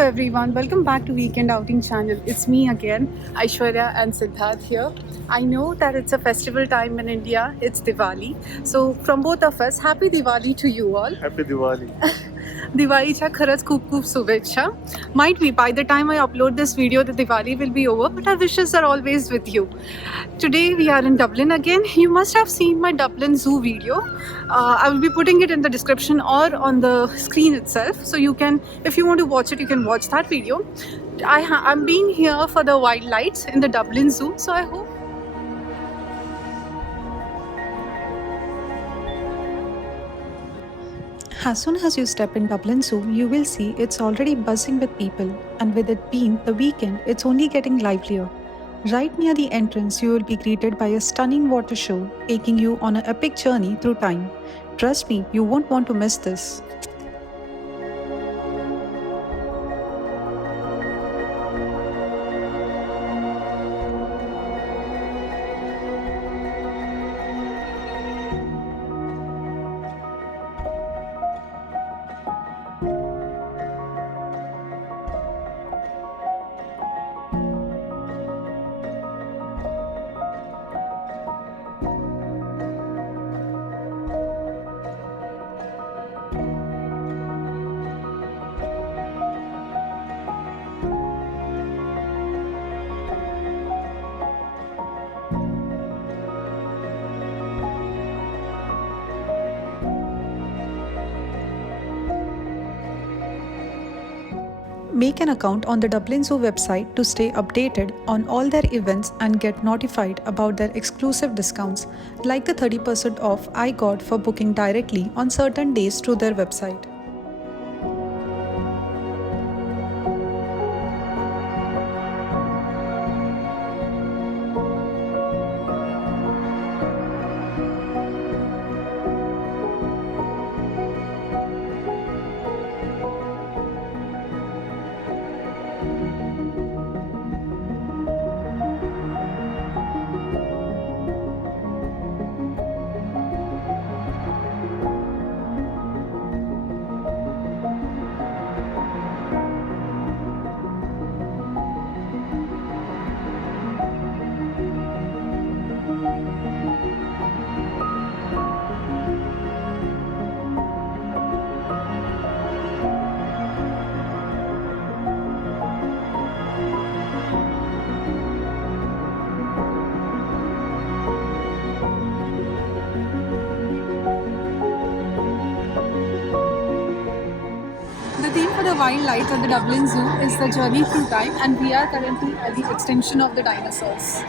everyone, welcome back to Weekend Outing channel. It's me again, Aishwarya and Siddharth here. I know that it's a festival time in India, it's Diwali. So from both of us, happy Diwali to you all. Happy Diwali. दिवाळीच्या खरंच खूप खूप शुभेच्छा. Might be by the time I upload this video, the Diwali will be over, but our wishes are always with you. Today we are in Dublin again. You must have seen my Dublin Zoo video. I will be putting it in the description or on the screen itself. So you can, if you want to watch it, you can watch that video. I'm being here for the Wild Lights in the Dublin Zoo. So I hope as soon as you step in Dublin Zoo, you will see it's already buzzing with people, and with it being the weekend, it's only getting livelier. Right near the entrance, you will be greeted by a stunning water show, taking you on an epic journey through time. Trust me, you won't want to miss this. Make an account on the Dublin Zoo website to stay updated on all their events and get notified about their exclusive discounts, like the 30% off I got for booking directly on certain days through their website. The theme for the Wild Lights at the Dublin Zoo is the journey through time, and we are currently at the extinction of the dinosaurs.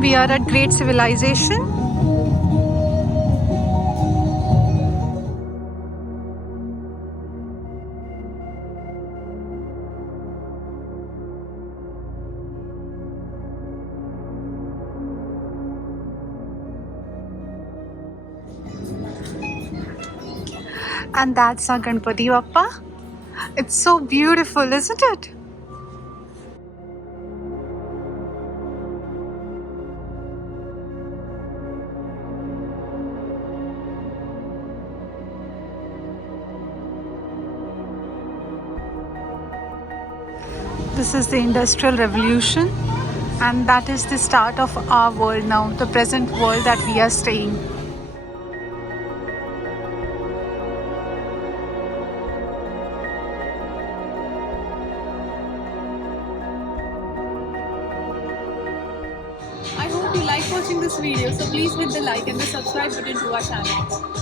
We are at Great Civilization. And that's our Ganpati Bappa. It's so beautiful, isn't it? This is the Industrial Revolution, and that is the start of our world now, the present world that we are staying. I hope you like watching this video, so please hit the like and the subscribe button to our channel.